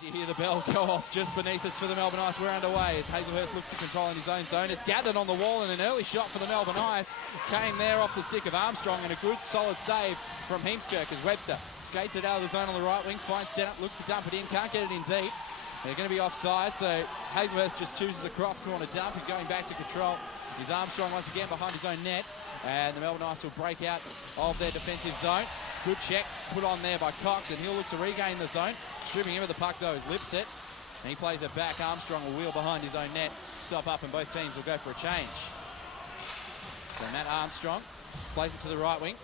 As you hear the bell go off just beneath us for the Melbourne Ice, we're underway as Hazelhurst looks to control in his own zone. It's gathered on the wall, and an early shot for the Melbourne Ice came there off the stick of Armstrong, and a good solid save from Heemskerk as Webster skates it out of the zone on the right wing, finds setup, looks to dump it in, can't get it in deep. They're going to be offside, so Hazelhurst just chooses a cross-corner dump and going back to control is Armstrong once again behind his own net, and the Melbourne Ice will break out of their defensive zone. Good check put on there by Cox, and he'll look to regain the zone. Stripping him with the puck though is Lipset, and he plays it back. Armstrong will wheel behind his own net, stop up, and both teams will go for a change. So Matt Armstrong plays it to the right wing.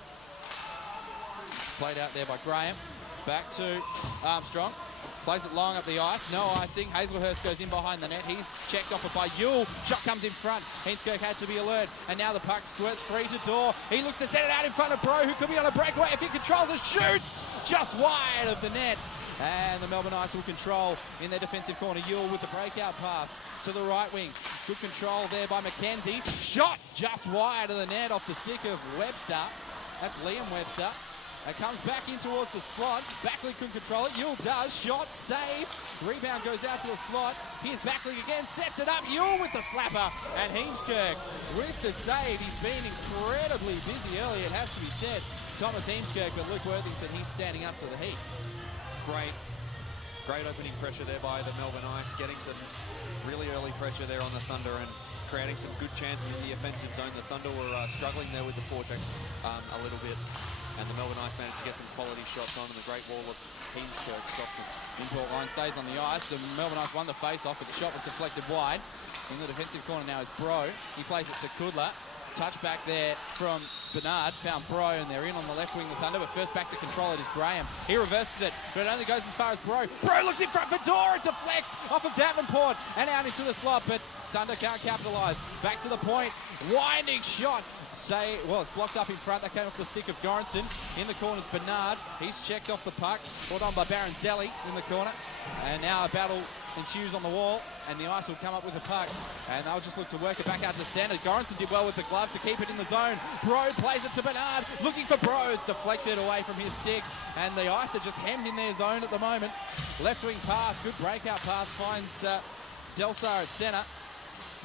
It's played out there by Graham. Back to Armstrong. Plays it long up the ice, no icing. Hazelhurst goes in behind the net. He's checked off it by Yule. Shot comes in front. Heemskerk had to be alert. And now the puck squirts free to Dorr. He looks to set it out in front of Bro, who could be on a breakaway. If he controls it, shoots just wide of the net. And the Melbourne Ice will control in their defensive corner. Yule with the breakout pass to the right wing. Good control there by McKenzie. Shot just wide of the net off the stick of Webster. That's Liam Webster. It comes back in towards the slot. Backley couldn't control it. Yule does. Shot, save. Rebound goes out to the slot. Here's Backley again. Sets it up. Yule with the slapper. And Heemskerk with the save. He's been incredibly busy early, it has to be said. Thomas Heemskerk, but Luke Worthington, he's standing up to the heat. Great opening pressure there by the Melbourne Ice. Getting some really early pressure there on the Thunder and creating some good chances in the offensive zone. The Thunder were struggling there with the forecheck a little bit. And the Melbourne Ice managed to get some quality shots on, and the great wall of Heemskerk stops them. Import line stays on the ice. The Melbourne Ice won the face-off, but the shot was deflected wide. In the defensive corner now is Bro. He plays it to Kudla. Touch back there from Bernard. Found Bro, and they're in on the left wing, the Thunder, but first back to control it is Graham. He reverses it, but it only goes as far as Bro. Bro looks in front for Dorr. It deflects off of Davenport and out into the slot, but Thunder can't capitalise. Back to the point. Winding shot. It's blocked up in front. That came off the stick of Goranson. In the corner's Bernard. He's checked off the puck. Brought on by Baronzelli in the corner. And now a battle ensues on the wall, and the Ice will come up with the puck, and they'll just look to work it back out to centre. Goranson did well with the glove to keep it in the zone. Bro plays it to Bernard, looking for Bro. It's deflected away from his stick, and the Ice are just hemmed in their zone at the moment. Left wing pass, good breakout pass, finds Delsar at centre.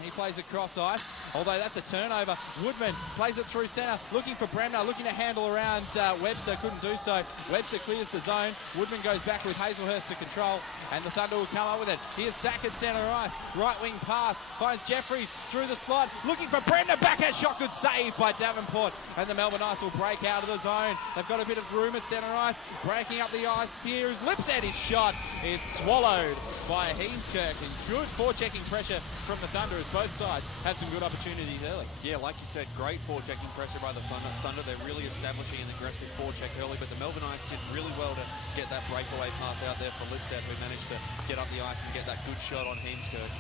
He plays across ice, although that's a turnover. Woodman plays it through centre, looking for Bremner, looking to handle around Webster, couldn't do so. Webster clears the zone. Woodman goes back with Hazelhurst to control, and the Thunder will come up with it. Here's Sack at centre ice, right wing pass, finds Jeffries through the slot, looking for Bremner, backhand shot, good save by Davenport, and the Melbourne Ice will break out of the zone. They've got a bit of room at centre ice, breaking up the ice here as Lipset. His shot is swallowed by Heemskerk, and good forechecking pressure from the Thunder as both sides have some good opportunities early. Yeah, like you said, great forechecking pressure by the Thunder. They're really establishing an aggressive forecheck early, but the Melbourne Ice did really well to get that breakaway pass out there for Lipset, who managed to get up the ice and get that good shot on Heemskerk.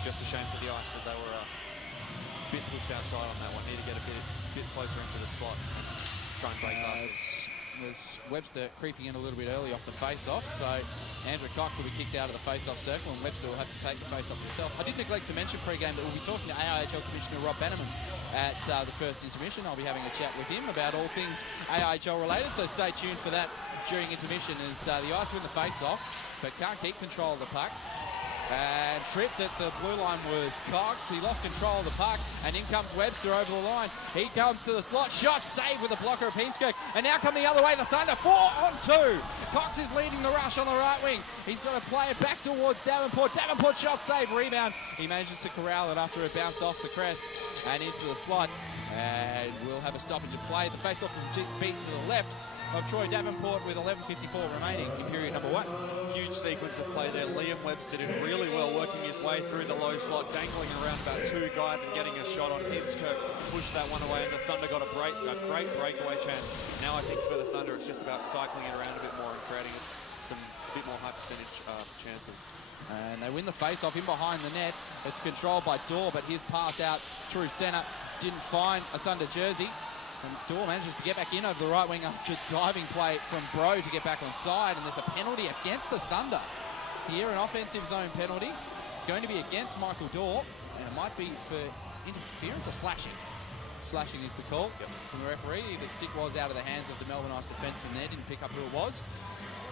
Just a shame for the Ice that they were a bit pushed outside on that one. Need to get a bit closer into the slot and try and break past. There's Webster creeping in a little bit early off the face-off, so Andrew Cox will be kicked out of the face-off circle, and Webster will have to take the face-off himself. I did neglect to mention pre-game that we'll be talking to AIHL Commissioner Rob Bannerman at the first intermission. I'll be having a chat with him about all things AIHL related, so stay tuned for that during intermission as the Ice win the face-off, but can't keep control of the puck. And tripped at the blue line was Cox. He lost control of the puck, and in comes Webster over the line. He comes to the slot, shot saved with a blocker of Heemskerk, and now come the other way, the Thunder, 4-on-2. Cox is leading the rush on the right wing. He's got to play it back towards Davenport. Davenport shot save, rebound. He manages to corral it after it bounced off the crest and into the slot. And we'll have a stoppage of play. The face-off will beat to the left of Troy Davenport with 11:54 remaining in period number 1. Huge sequence of play there. Liam Webster did really well, working his way through the low slot, dangling around about 2 guys and getting a shot on Heemskerk. Pushed that one away, and the Thunder got a great breakaway chance. Now I think for the Thunder, it's just about cycling it around a bit more and creating some bit more high percentage chances. And they win the face-off in behind the net. It's controlled by Dorr, but his pass out through centre didn't find a Thunder jersey. And Dorr manages to get back in over the right wing after diving play from Bro to get back on side, and there's a penalty against the Thunder here, an offensive zone penalty. It's going to be against Michael Dorr, and it might be for interference or slashing. Slashing is the call from the referee. The stick was out of the hands of the Melbourne Ice defenseman there, didn't pick up who it was.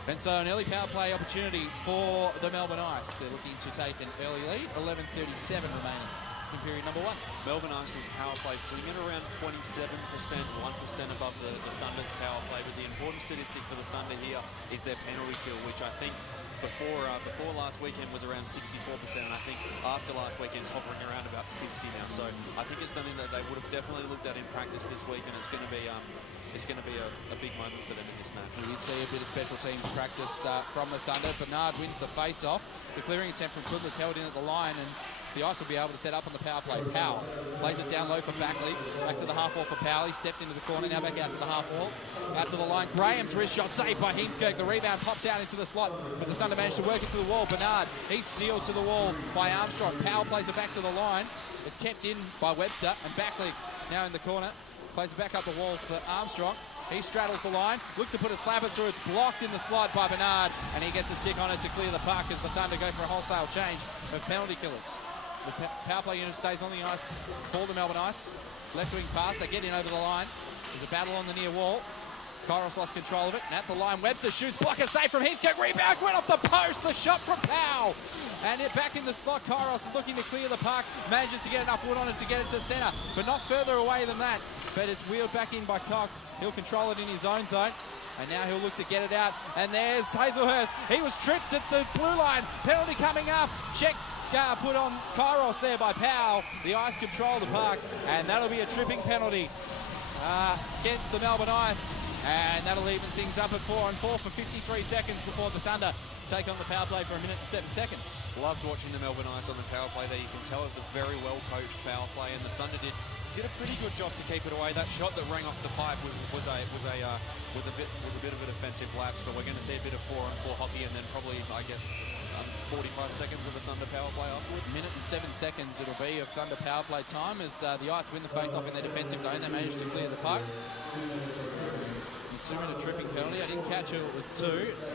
And so an early power play opportunity for the Melbourne Ice. They're looking to take an early lead. 11:37 remaining in period number 1. Melbourne Ice's power play sitting at around 27%, 1% above the Thunder's power play. But the important statistic for the Thunder here is their penalty kill, which I think before last weekend was around 64%, and I think after last weekend it's hovering around about 50 now. So I think it's something that they would have definitely looked at in practice this week, and it's going to be a big moment for them in this match. We did see a bit of special teams practice from the Thunder. Bernard wins the face-off. The clearing attempt from Kudla's held in at the line, and the Ice will be able to set up on the power play. Powell plays it down low for Backley. Back to the half wall for Powell. He steps into the corner. Now back out to the half wall. Out to the line. Graham's wrist shot saved by Heemskerk. The rebound pops out into the slot, but the Thunder managed to work it to the wall. Bernard, he's sealed to the wall by Armstrong. Powell plays it back to the line. It's kept in by Webster, and Backley now in the corner. Plays it back up the wall for Armstrong. He straddles the line, looks to put a slapper through. It's blocked in the slot by Bernard, and he gets a stick on it to clear the puck as the Thunder go for a wholesale change of penalty killers. The power play unit stays on the ice for the Melbourne Ice. Left wing pass, they get in over the line. There's a battle on the near wall. Kairos lost control of it, and at the line, Webster shoots, blocker save from Heemskerk, rebound, went off the post, the shot from Powell. And it back in the slot, Kairos is looking to clear the puck, manages to get enough wood on it to get it to centre, but not further away than that. But it's wheeled back in by Cox. He'll control it in his own zone, and now he'll look to get it out. And there's Hazelhurst. He was tripped at the blue line. Penalty coming up. Check put on Kairos there by Powell. The Ice control the puck, and that'll be a tripping penalty against the Melbourne Ice. And that'll even things up at 4-on-4 for 53 seconds before the Thunder take on the power play for 1 minute and 7 seconds. Loved watching the Melbourne Ice on the power play there. You can tell it's a very well coached power play, and the Thunder did a pretty good job to keep it away. That shot that rang off the pipe was a bit of a defensive lapse, but we're going to see a bit of 4-on-4 hockey, and then probably, I guess, 45 seconds of a Thunder power play afterwards. 1 minute and 7 seconds it'll be of Thunder power play time as the Ice win the face-off in their defensive zone. They managed to clear the puck. 2-minute tripping penalty. I didn't catch who it was to. It's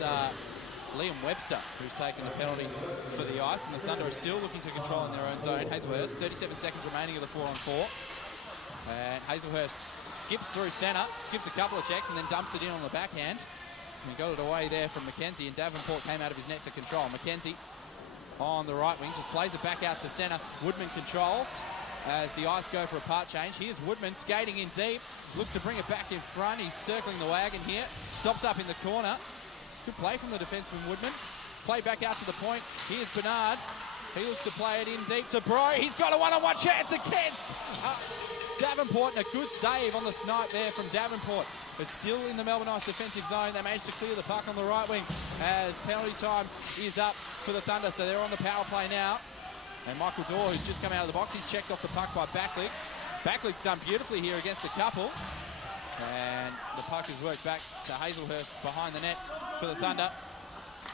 Liam Webster who's taken the penalty for the Ice, and the Thunder are still looking to control in their own zone. Hazelhurst, 37 seconds remaining of the 4-on-4. And Hazelhurst skips through centre, skips a couple of checks, and then dumps it in on the backhand. And got it away there from Mackenzie, and Davenport came out of his net to control. Mackenzie on the right wing just plays it back out to centre. Woodman controls as the Ice go for a part change. Here's Woodman skating in deep, looks to bring it back in front. He's circling the wagon here, stops up in the corner. Good play from the defenseman Woodman. Play back out to the point. Here's Bernard. He looks to play it in deep to Bro. He's got a one-on-one chance against Davenport, and a good save on the snipe there from Davenport. But still in the Melbourne Ice defensive zone. They managed to clear the puck on the right wing as penalty time is up for the Thunder. So they're on the power play now. And Michael Dorr, who's just come out of the box, he's checked off the puck by Backlick. Backlick's done beautifully here against the couple. And the puck is worked back to Hazelhurst behind the net for the Thunder.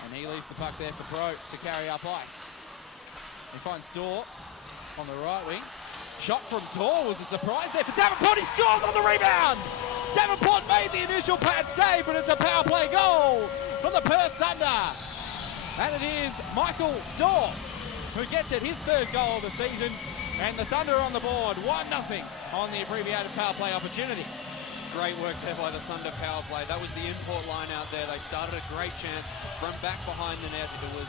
And he leaves the puck there for Bro to carry up ice. He finds Dorr on the right wing. Shot from Dorr was a surprise there for Davenport. He scores on the rebound. Davenport made the initial pad save, but it's a power play goal from the Perth Thunder. And it is Michael Dorr who gets it, his third goal of the season. And the Thunder are on the board, 1-0 on the abbreviated power play opportunity. Great work there by the Thunder power play. That was the import line out there. They started a great chance from back behind the net. It was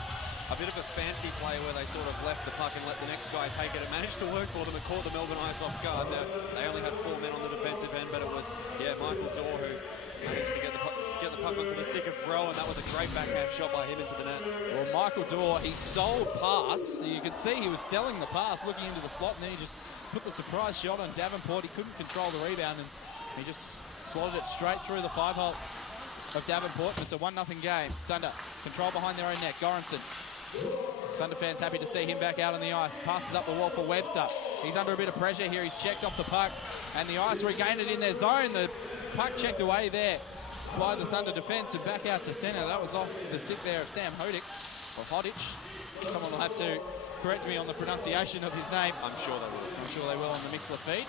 a bit of a fancy play where they sort of left the puck and let the next guy take it. It managed to work for them. It caught the Melbourne Ice off guard. They only had 4 men on the defensive end, but it was, Michael Dorr who managed to get the puck onto the stick of Bro, and that was a great backhand shot by him into the net. Well, Michael Dorr, he sold pass. You could see he was selling the pass, looking into the slot, and then he just put the surprise shot on Davenport. He couldn't control the rebound, and he just slotted it straight through the 5-hole of Davenport. It's a 1-0 game. Thunder control behind their own net. Goranson. Thunder fans happy to see him back out on the ice. Passes up the wall for Webster. He's under a bit of pressure here. He's checked off the puck, and the Ice regained it in their zone. The puck checked away there by the Thunder defence and back out to centre. That was off the stick there of Sam Hodic, or Hodic. Someone will have to correct me on the pronunciation of his name. I'm sure they will. I'm sure they will on the Mixler feed.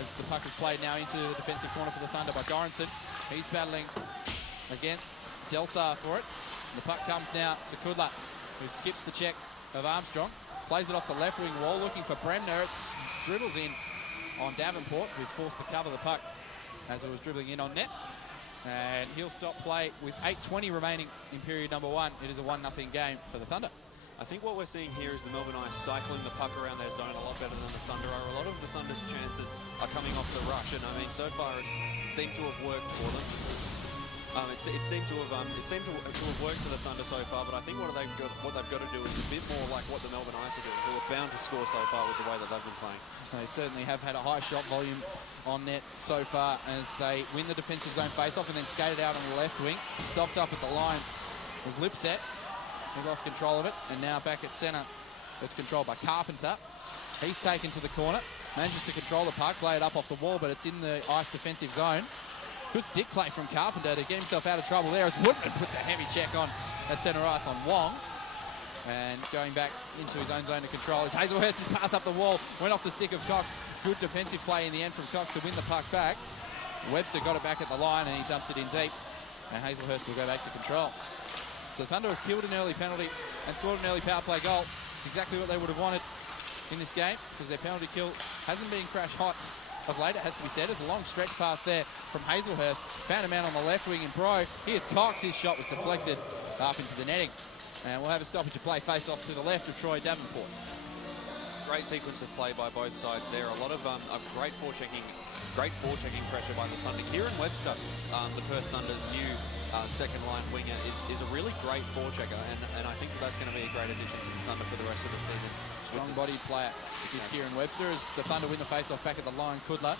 As the puck is played now into the defensive corner for the Thunder by Goranson. He's battling against Delsar for it. And the puck comes now to Kudla, who skips the check of Armstrong. Plays it off the left wing wall, looking for Bremner. It dribbles in on Davenport, who's forced to cover the puck as it was dribbling in on net. And he'll stop play with 8:20 remaining in period number 1. It is a 1-0 game for the Thunder. I think what we're seeing here is the Melbourne Ice cycling the puck around their zone a lot better than the Thunder are. A lot of the Thunder's chances are coming off the rush, and I mean, so far it's seemed to have worked for them. It seemed to have worked for the Thunder so far, but I think what they've got to do is a bit more like what the Melbourne Ice are doing, who are bound to score so far with the way that they've been playing. They certainly have had a high shot volume on net so far as they win the defensive zone face-off and then skated out on the left wing. Stopped up at the line was Lipset. He lost control of it, and now back at centre. It's controlled by Carpenter. He's taken to the corner, manages to control the puck, play it up off the wall, but it's in the Ice defensive zone. Good stick play from Carpenter to get himself out of trouble there as Woodman puts a heavy check on at centre ice on Wong. And going back into his own zone to control is Hazelhurst's pass up the wall, went off the stick of Cox. Good defensive play in the end from Cox to win the puck back. Webster got it back at the line and he dumps it in deep. And Hazelhurst will go back to control. So the Thunder have killed an early penalty and scored an early power play goal. It's exactly what they would have wanted in this game because their penalty kill hasn't been crash hot of late, it has to be said. There's a long stretch pass there from Hazelhurst. Found a man on the left wing in Bro. Here's Cox. His shot was deflected up into the netting. And we'll have a stoppage of play face off to the left of Troy Davenport. Great sequence of play by both sides there. A lot of great forechecking pressure by the Thunder. Kieran Webster, the Perth Thunder's new second line winger, is a really great forechecker, and I think that's going to be a great addition to the Thunder for the rest of the season. Strong-bodied player is Kieran Webster as the Thunder win the face-off back at the line. Kudla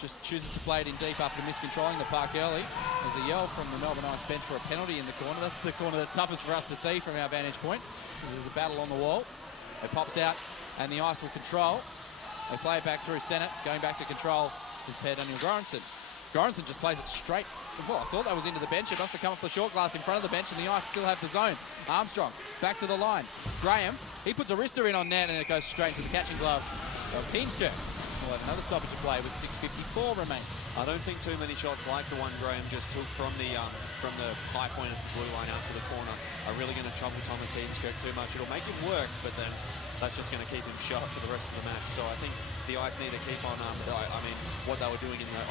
just chooses to play it in deep after miscontrolling the puck early. There's a yell from the Melbourne Ice bench for a penalty in the corner. That's the corner that's toughest for us to see from our vantage point. There's a battle on the wall. It pops out and the Ice will control. They play it back through centre. Going back to control is Per Daniel Goranson. Goranson just plays it straight. Well, I thought that was into the bench. It must have come off the short glass in front of the bench and the Ice still have the zone. Armstrong back to the line. Graham, he puts a wrister in on net and it goes straight to the catching glove of Heemskerk. We'll have another stoppage of play with 6:54 remaining. I don't think too many shots like the one Graham just took from the high point of the blue line out to the corner are really going to trouble Thomas Heemskerk too much. It'll make him work, but then that's just going to keep him sharp for the rest of the match. So I think the Ice need to keep on. I mean, what they were doing in the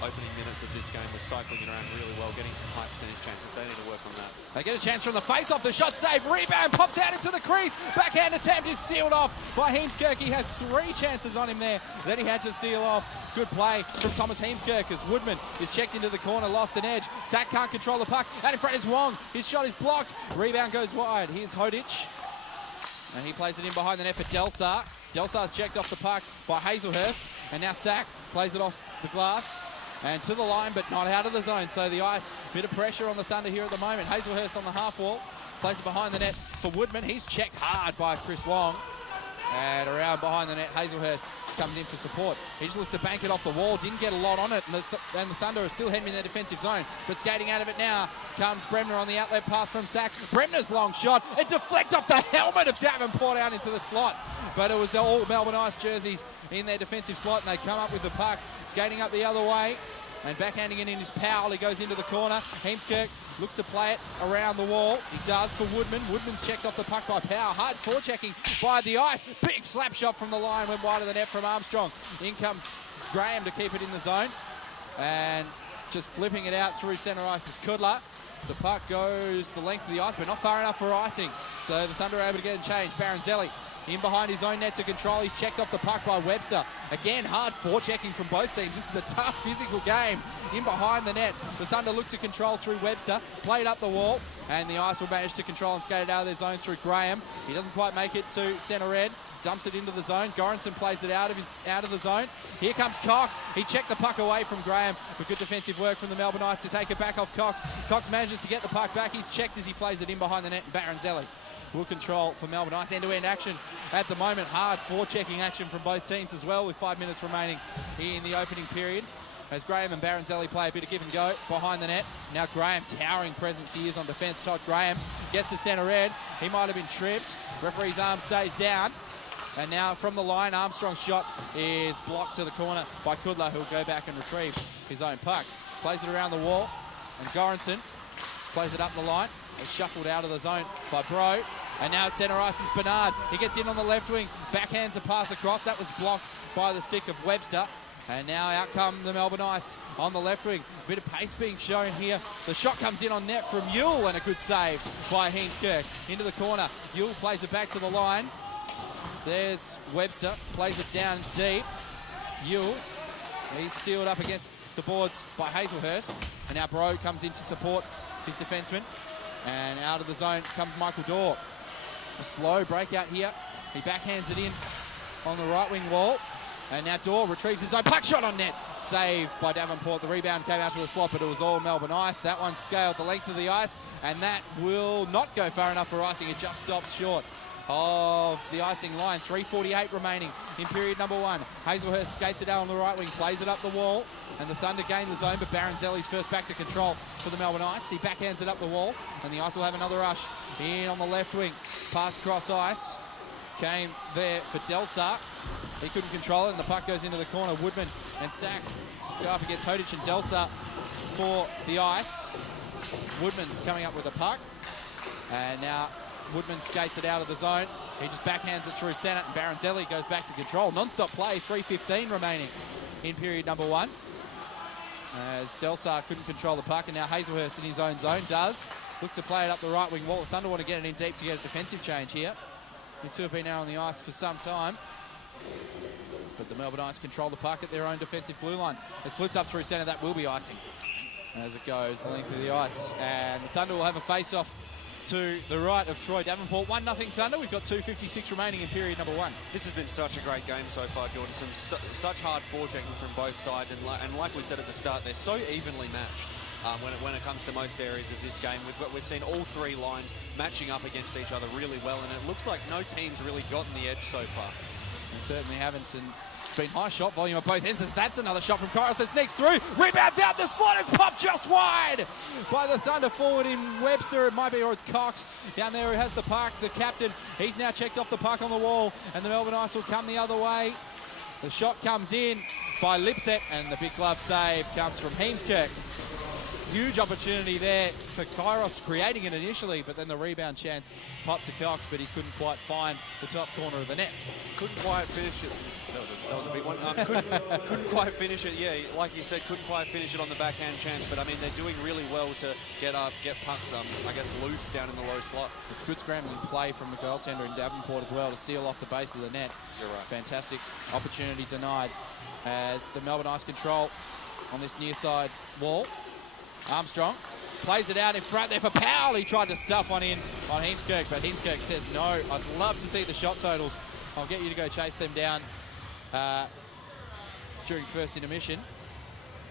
opening minutes of this game was cycling it around really well, getting some high percentage chances. They need to work on that. They get a chance from the face-off. The shot save, rebound, pops out into the crease. Backhand attempt is sealed off by Heemskerk. He had 3 chances on him there that he had to seal off. Good play from Thomas Heemskerk as Woodman is checked into the corner, lost an edge. Sack can't control the puck. And in front is Wong. His shot is blocked. Rebound goes wide. Here's Hodich. And he plays it in behind the net for Delsar. Delsar's checked off the puck by Hazelhurst. And now Sack plays it off the glass and to the line, but not out of the zone. So the Ice, bit of pressure on the Thunder here at the moment. Hazelhurst on the half wall. Plays it behind the net for Woodman. He's checked hard by Chris Wong. And around behind the net, Hazelhurst comes in for support. He just looks to bank it off the wall. Didn't get a lot on it. And the Thunder are still heading in their defensive zone. But skating out of it now comes Bremner on the outlet pass from Sack. Bremner's long shot. It deflects off the helmet of Davenport out into the slot. But it was all Melbourne Ice jerseys in their defensive slot. And they come up with the puck. Skating up the other way. And backhanding it in his Powell. He goes into the corner. Heemskerk looks to play it around the wall. He does for Woodman. Woodman's checked off the puck by Powell. Hard forechecking by the Ice. Big slap shot from the line. Went wide of the net from Armstrong. In comes Graham to keep it in the zone. And just flipping it out through centre ice is Kudla. The puck goes the length of the Ice, but not far enough for icing. So the Thunder are able to get it changed. Baronzelli in behind his own net to control. He's checked off the puck by Webster. Again, hard forechecking from both teams. This is a tough physical game. In behind the net, the Thunder look to control through Webster. Played up the wall, and the Ice will manage to control and skate it out of their zone through Graham. He doesn't quite make it to centre end. Dumps it into the zone. Goranson plays it out of the zone. Here comes Cox. He checked the puck away from Graham, but good defensive work from the Melbourne Ice to take it back off Cox. Cox manages to get the puck back. He's checked as he plays it in behind the net. Baronzelli will control for Melbourne Ice. End-to-end action at the moment. Hard forechecking action from both teams as well, with 5 minutes remaining in the opening period. As Graham and Baronzelli play a bit of give and go behind the net. Now Graham, towering presence he is on defence. Todd Graham gets to centre end. He might have been tripped. Referee's arm stays down. And now from the line, Armstrong's shot is blocked to the corner by Kudla, who'll go back and retrieve his own puck. Plays it around the wall, and Goranson plays it up the line. It's shuffled out of the zone by Bro. And now at centre ice is Bernard. He gets in on the left wing, backhands a pass across. That was blocked by the stick of Webster. And now out come the Melbourne Ice on the left wing. A bit of pace being shown here. The shot comes in on net from Yule, and a good save by Heemskirk. Into the corner. Yule plays it back to the line. There's Webster, plays it down deep. Yule, he's sealed up against the boards by Hazelhurst. And now Bro comes in to support his defenseman. And out of the zone comes Michael Dorr. A slow breakout here. He backhands it in on the right wing wall. And now Dorr retrieves his own puck shot on net. Saved by Davenport. The rebound came out to the slot, but it was all Melbourne Ice. That one scaled the length of the ice, and that will not go far enough for icing. It just stops short of the icing line. 3:48 remaining in period number 1. Hazelhurst skates it out on the right wing, plays it up the wall, and the Thunder gain the zone, but Baronzelli's first back to control for the Melbourne Ice. He backhands it up the wall, and the Ice will have another rush. In on the left wing, pass across ice. Came there for Delsar. He couldn't control it, and the puck goes into the corner. Woodman and Sack go up against Hodich and Delsar for the Ice. Woodman's coming up with the puck, and now Woodman skates it out of the zone. He just backhands it through centre, and Baronzelli goes back to control. Non-stop play, 3:15 remaining in period number 1. As Delsar couldn't control the puck, and now Hazelhurst in his own zone does. Looks to play it up the right wing wall. The Thunder want to get it in deep to get a defensive change here. These two have been out on the ice for some time. But the Melbourne Ice control the puck at their own defensive blue line. It's flipped up through centre. That will be icing as it goes the length of the ice. And the Thunder will have a face-off to the right of Troy Davenport. 1-0 Thunder. We've got 2:56 remaining in period number 1. This has been such a great game so far, Jordan. Such hard forechecking from both sides. And like we said at the start, they're so evenly matched. When it comes to most areas of this game, we've seen all three lines matching up against each other really well, and it looks like no team's really gotten the edge so far. They certainly haven't, and it's been high shot volume at both ends. That's another shot from Kairos that sneaks through. Rebounds out the slot. It's popped just wide by the Thunder forward in Webster. It might be, or it's Cox down there who has the puck. The captain, he's now checked off the puck on the wall, and the Melbourne Ice will come the other way. The shot comes in by Lipset, and the big glove save comes from Heemskirk. Huge opportunity there for Kairos, creating it initially, but then the rebound chance popped to Cox, but he couldn't quite find the top corner of the net. Couldn't quite finish it. That was a big one. Couldn't quite finish it. Yeah, like you said, couldn't quite finish it on the backhand chance. But I mean, they're doing really well to get pucks, I guess, loose down in the low slot. It's good scrambling play from the goaltender in Davenport as well to seal off the base of the net. You're right. Fantastic opportunity denied as the Melbourne Ice control on this near side wall. Armstrong plays it out in front there for Powell. He tried to stuff one in on Heemskirk, but Heemskirk says no. I'd love to see the shot totals. I'll get you to go chase them down during first intermission.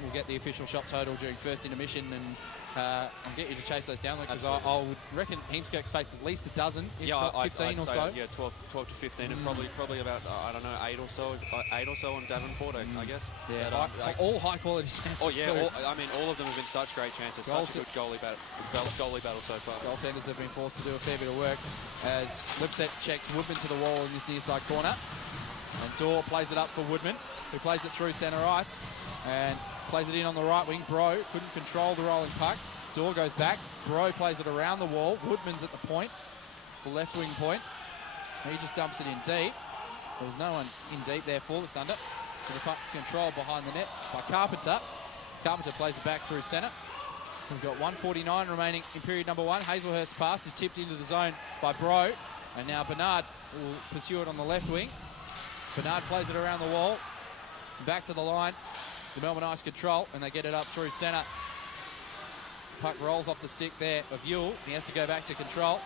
We'll get the official shot total during first intermission, and I'll get you to chase those down because I would reckon Heemskirk's faced at least a dozen, if not 15 or so. Yeah, 12 to 15, and probably about I don't know 8 or so on Davenport, I guess. Yeah, all high quality chances. Oh yeah, all of them have been such great chances. Such a good goalie battle so far. Goaltenders have been forced to do a fair bit of work as Lipset checks Woodman to the wall in this near side corner, and Dorr plays it up for Woodman, who plays it through centre ice and plays it in on the right wing. Bro couldn't control the rolling puck. Dorr goes back. Bro plays it around the wall. Woodman's at the point. It's the left wing point. He just dumps it in deep. There was no one in deep there for the Thunder. So the puck controlled behind the net by Carpenter. Carpenter plays it back through centre. We've got 1:49 remaining in period number 1. Hazelhurst's pass is tipped into the zone by Bro. And now Bernard will pursue it on the left wing. Bernard plays it around the wall. Back to the line. The Melbourne Ice control, and they get it up through centre. Puck rolls off the stick there of Yule. He has to go back to control,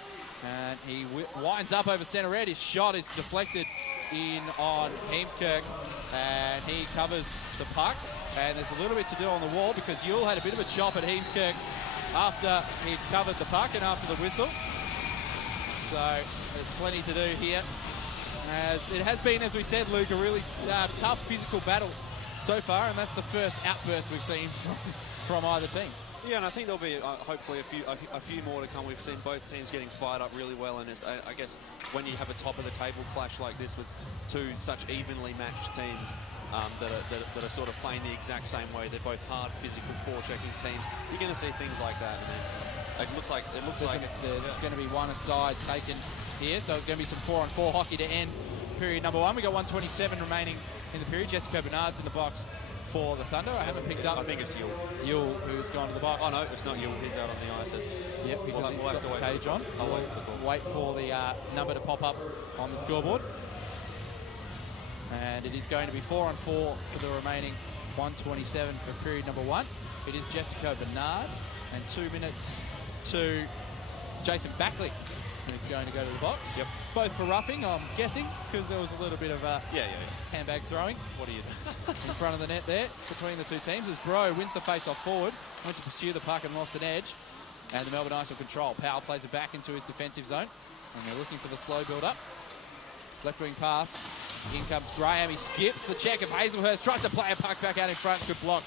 and he winds up over centre red. His shot is deflected in on Heemskirk, and he covers the puck. And there's a little bit to do on the wall because Yule had a bit of a chop at Heemskirk after he'd covered the puck and after the whistle. So there's plenty to do here. As it has been, as we said, Luke, a really tough physical battle so far, and that's the first outburst we've seen from either team. Yeah, and I think there'll be hopefully a few more to come. We've seen both teams getting fired up really well, and it's, I guess when you have a top of the table clash like this with two such evenly matched teams that are sort of playing the exact same way, they're both hard, physical, forechecking teams. You're going to see things like that. And it looks like there's going to be one aside taken here, so it's going to be some 4-on-4 hockey to end period number 1. We've got 1:27 remaining in the period. Jessica Bernard's in the box for the Thunder. I haven't picked up. I think it's Yule. Yule, who's gone to the box. Oh no, it's not Yule. He's out on the ice. It's yep, because we'll have to wait cage on. I'll wait for the call. Wait for the number to pop up on the scoreboard. And it is going to be 4-on-4 for the remaining 1:27 for period number 1. It is Jessica Bernard and 2 minutes to Jason Backley, who's going to go to the box. Yep. Both for roughing, I'm guessing, because there was a little bit of handbag throwing. What are you doing? In front of the net there between the two teams as Bro wins the face-off forward, went to pursue the puck and lost an edge. And the Melbourne Ice will control. Powell plays it back into his defensive zone, and they're looking for the slow build-up. Left wing pass. In comes Graham. He skips the check of Hazelhurst. Tries to play a puck back out in front. Good block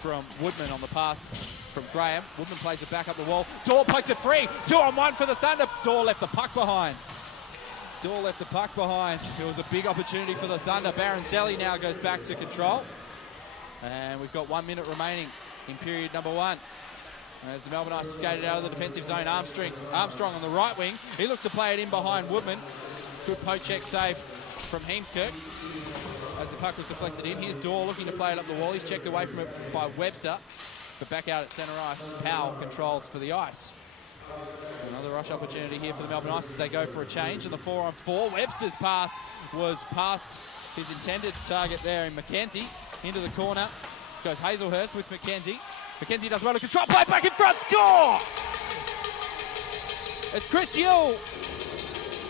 from Woodman on the pass from Graham. Woodman plays it back up the wall. Dorr pokes it free. 2-on-1 for the Thunder. Dorr left the puck behind. Dorr left the puck behind. It was a big opportunity for the Thunder. Baronzelli now goes back to control. And we've got 1 minute remaining in period number 1. As the Melbourne Ice skated out of the defensive zone, Armstrong on the right wing. He looks to play it in behind Woodman. Good poke check save from Heemskirk as the puck was deflected in. Here's Dorr looking to play it up the wall. He's checked away from it by Webster, but back out at centre ice. Powell controls for the ice. Another rush opportunity here for the Melbourne Ice as they go for a change. And the 4-on-4, Webster's pass was past his intended target there in McKenzie. Into the corner goes Hazelhurst with McKenzie. McKenzie does well to control, play back in front, score! It's Chris Yule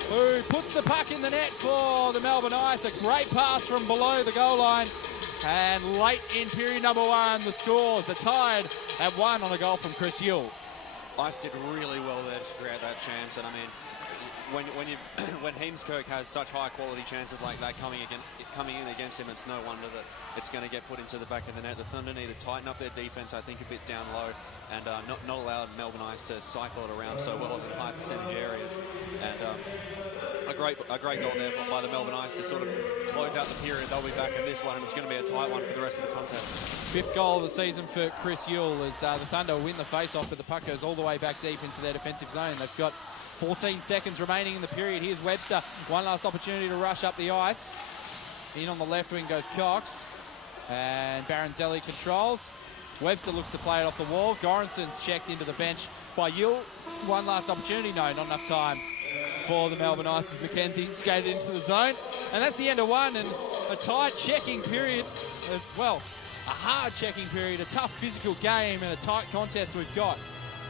who puts the puck in the net for the Melbourne Ice. A great pass from below the goal line. And late in period number 1, the scores are tied at 1 on a goal from Chris Yule. Ice did really well there to create that chance, and I mean, when Heemskirk has such high quality chances like that coming in against him, it's no wonder that it's going to get put into the back of the net. The Thunder need to tighten up their defense, I think, a bit down low, and not allow Melbourne Ice to cycle it around so well in high percentage areas. And a great goal there by the Melbourne Ice to sort of close out the period. They'll be back in this one, and it's going to be a tight one for the rest of the contest. 5th goal of the season for Chris Yule as the Thunder win the face-off, but the puck goes all the way back deep into their defensive zone. They've got 14 seconds remaining in the period. Here's Webster. One last opportunity to rush up the ice. In on the left wing goes Cox. And Baronzelli controls. Webster looks to play it off the wall. Gorenson's checked into the bench by Yule. One last opportunity. No, not enough time for the Melbourne Ice as McKenzie skated into the zone. And that's the end of 1, and a tight checking period. Well, a hard checking period, a tough physical game, and a tight contest we've got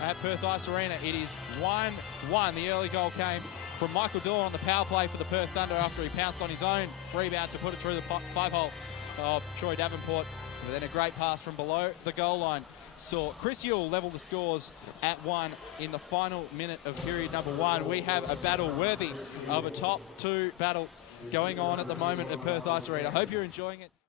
at Perth Ice Arena. It is 1-1. The early goal came from Michael Dorr on the power play for the Perth Thunder after he pounced on his own rebound to put it through the 5-hole of Troy Davenport. And then a great pass from below the goal line saw Chris Yule level the scores at 1 in the final minute of period number 1. We have a battle worthy of a top 2 battle going on at the moment at Perth Ice Arena. Hope you're enjoying it.